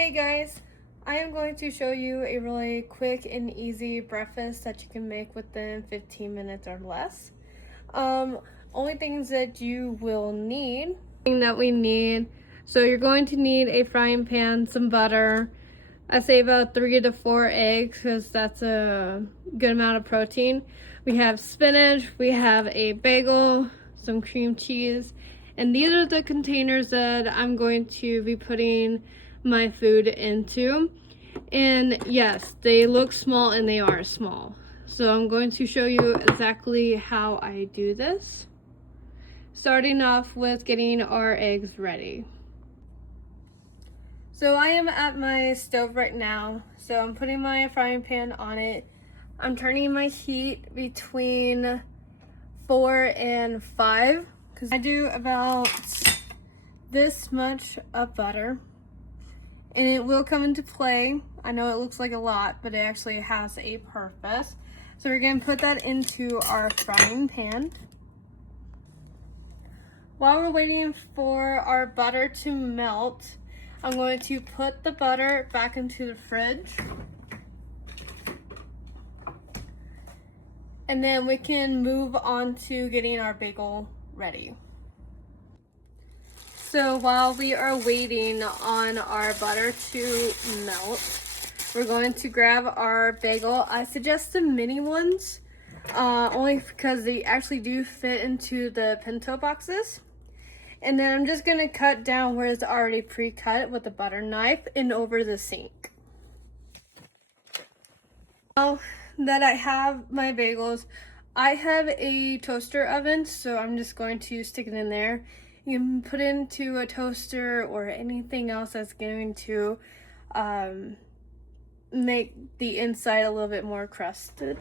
Hey guys, I am going to show you a really quick and easy breakfast that you can make within 15 minutes or less. Only things that you will need, so you're going to need a frying pan, some butter. I say about 3 to 4 eggs because that's a good amount of protein. We have spinach, we have a bagel, some cream cheese, and these are the containers that I'm going to be putting my food into. And yes, they look small and they are small. So I'm going to show you exactly how I do this. Starting off with getting our eggs ready. So I am at my stove right now. So I'm putting my frying pan on it. I'm turning my heat between 4 and 5 because I do about this much of butter. And it will come into play. I know it looks like a lot, but it actually has a purpose. So we're going to put that into our frying pan. While we're waiting for our butter to melt, I'm going to put the butter back into the fridge. And then we can move on to getting our bagel ready. So while we are waiting on our butter to melt, we're going to grab our bagel. I suggest the mini ones, only because they actually do fit into the pinto boxes. And then I'm just gonna cut down where it's already pre-cut with a butter knife and over the sink. Now that I have my bagels, I have a toaster oven, so I'm just going to stick it in there. You can put it into a toaster or anything else that's going to make the inside a little bit more crusted.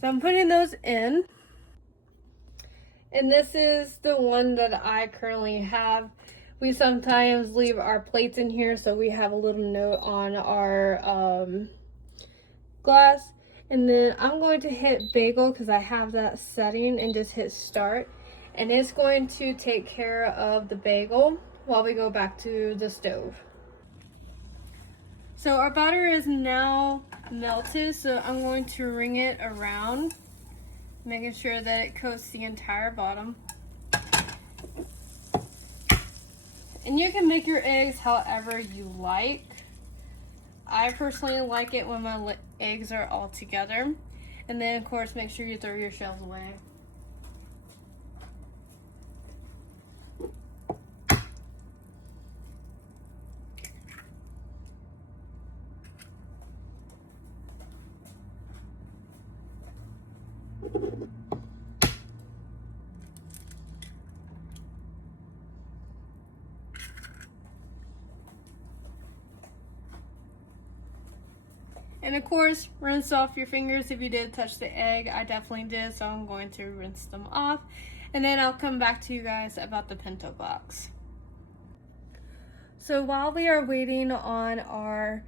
So I'm putting those in. And this is the one that I currently have. We sometimes leave our plates in here, so we have a little note on our glass. And then I'm going to hit bagel because I have that setting and just hit start. And it's going to take care of the bagel while we go back to the stove. So our butter is now melted, so I'm going to ring it around, making sure that it coats the entire bottom. And you can make your eggs however you like. I personally like it when my eggs are all together. And then of course make sure you throw your shells away. And of course, rinse off your fingers if you did touch the egg. I definitely did, so I'm going to rinse them off. And then I'll come back to you guys about the pinto box. So while we are waiting on our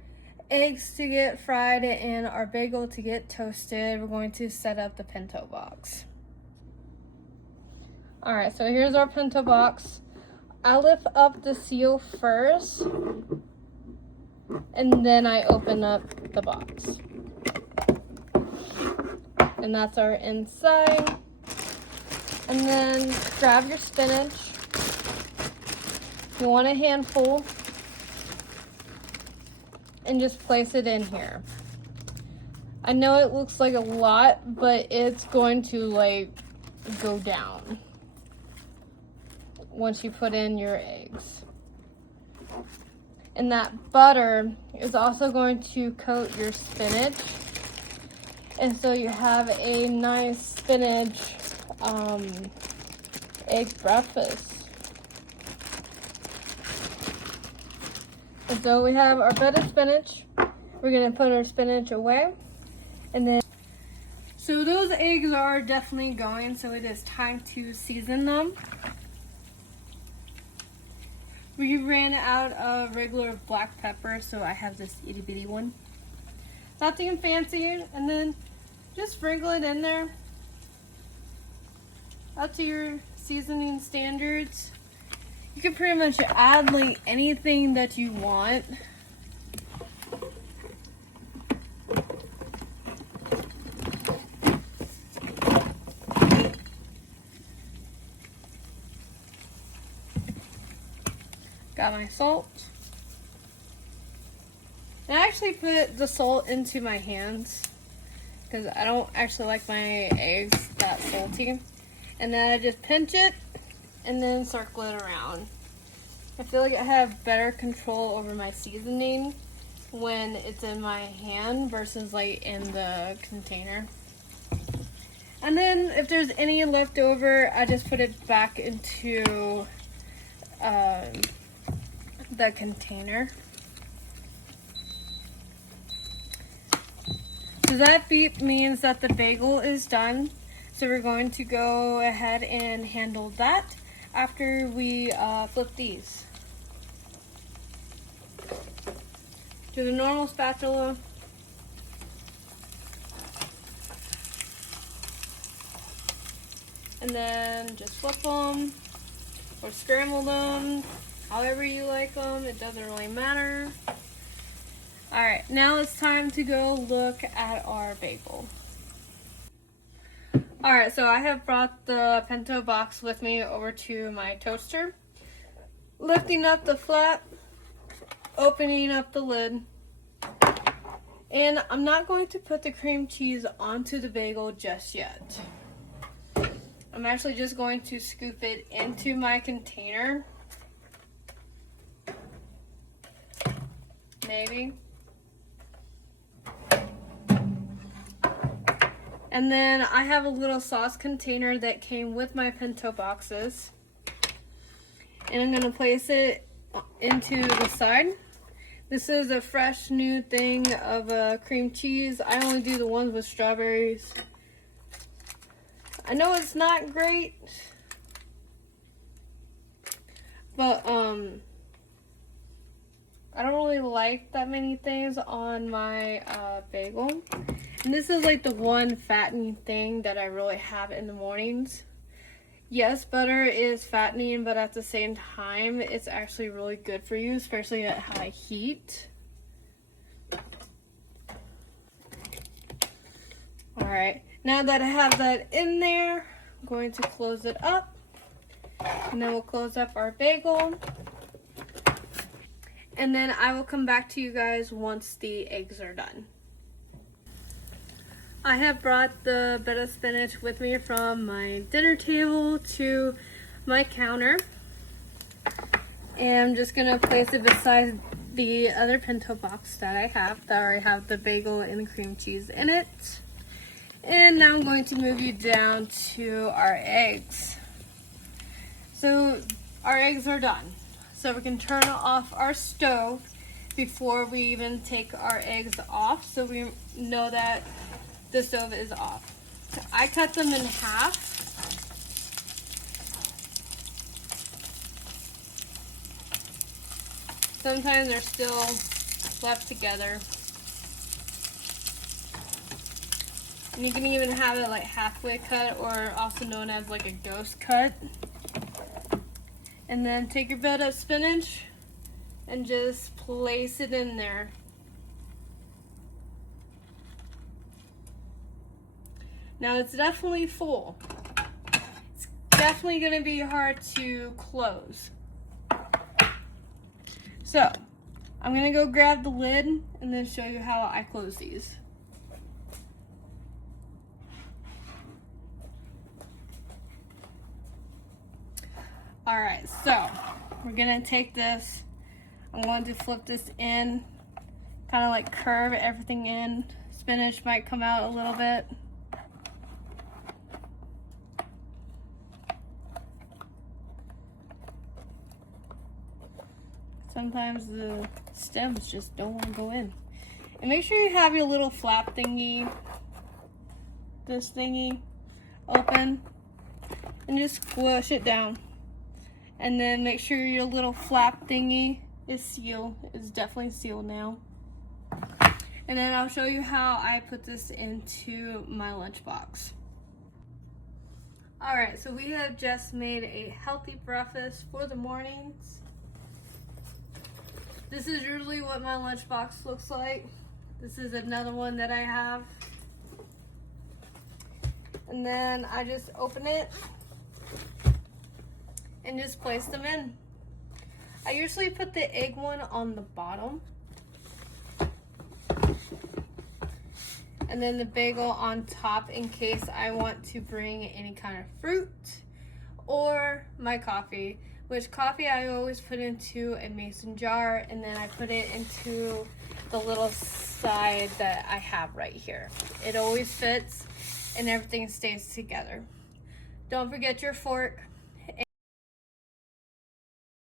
eggs to get fried and our bagel to get toasted, we're going to set up the pinto box. Alright, so here's our pinto box. I lift up the seal first, and then I open up the box. And that's our inside. And then grab your spinach. You want a handful. And just place it in here. I know it looks like a lot, but it's going to go down once you put in your eggs. And that butter is also going to coat your spinach. And so you have a nice spinach egg breakfast. And so we have our bed of spinach. We're gonna put our spinach away. And then, so those eggs are definitely going, so it is time to season them. We ran out of regular black pepper, so I have this itty bitty one. Nothing fancy, and then just sprinkle it in there. Up to your seasoning standards. You can pretty much add like anything that you want. Got my salt. And I actually put the salt into my hands because I don't actually like my eggs that salty. And then I just pinch it and then circle it around. I feel like I have better control over my seasoning when it's in my hand versus like in the container. And then if there's any left over, I just put it back into the container. So that beep means that the bagel is done. So we're going to go ahead and handle that after we flip these. Do the normal spatula. And then just flip them or scramble them, however you like them. It doesn't really matter. Alright, now it's time to go look at our bagel. Alright, so I have brought the pinto box with me over to my toaster. Lifting up the flap, opening up the lid. And I'm not going to put the cream cheese onto the bagel just yet. I'm actually just going to scoop it into my container. Maybe. And then I have a little sauce container that came with my pinto boxes. And I'm going to place it into the side. This is a fresh new thing of cream cheese. I only do the ones with strawberries. I know it's not great, but I don't really like that many things on my bagel. And this is like the one fattening thing that I really have in the mornings. Yes, butter is fattening, but at the same time, it's actually really good for you, especially at high heat. Alright, now that I have that in there, I'm going to close it up. And then we'll close up our bagel. And then I will come back to you guys once the eggs are done. I have brought the bed of spinach with me from my dinner table to my counter. And I'm just going to place it beside the other pinto box that I have that already have the bagel and the cream cheese in it. And now I'm going to move you down to our eggs. So our eggs are done. So we can turn off our stove before we even take our eggs off, so we know that the stove is off. I cut them in half. Sometimes they're still left together. And you can even have it like halfway cut, or also known as like a ghost cut. And then take your bed of spinach and just place it in there. Now it's definitely full. It's definitely going to be hard to close. So, I'm going to go grab the lid and then show you how I close these. Alright, so we're going to take this. I'm going to flip this in, kind of like curve everything in. Spinach might come out a little bit. Sometimes the stems just don't want to go in. And make sure you have your little flap thingy, this thingy, open. And just squish it down. And then make sure your little flap thingy is sealed. It's definitely sealed now. And then I'll show you how I put this into my lunchbox. All right, so we have just made a healthy breakfast for the mornings. This is usually what my lunchbox looks like. This is another one that I have. And then I just open it and just place them in. I usually put the egg one on the bottom. And then the bagel on top in case I want to bring any kind of fruit or my coffee. Which coffee I always put into a mason jar, and then I put it into the little side that I have right here. It always fits and everything stays together. Don't forget your fork.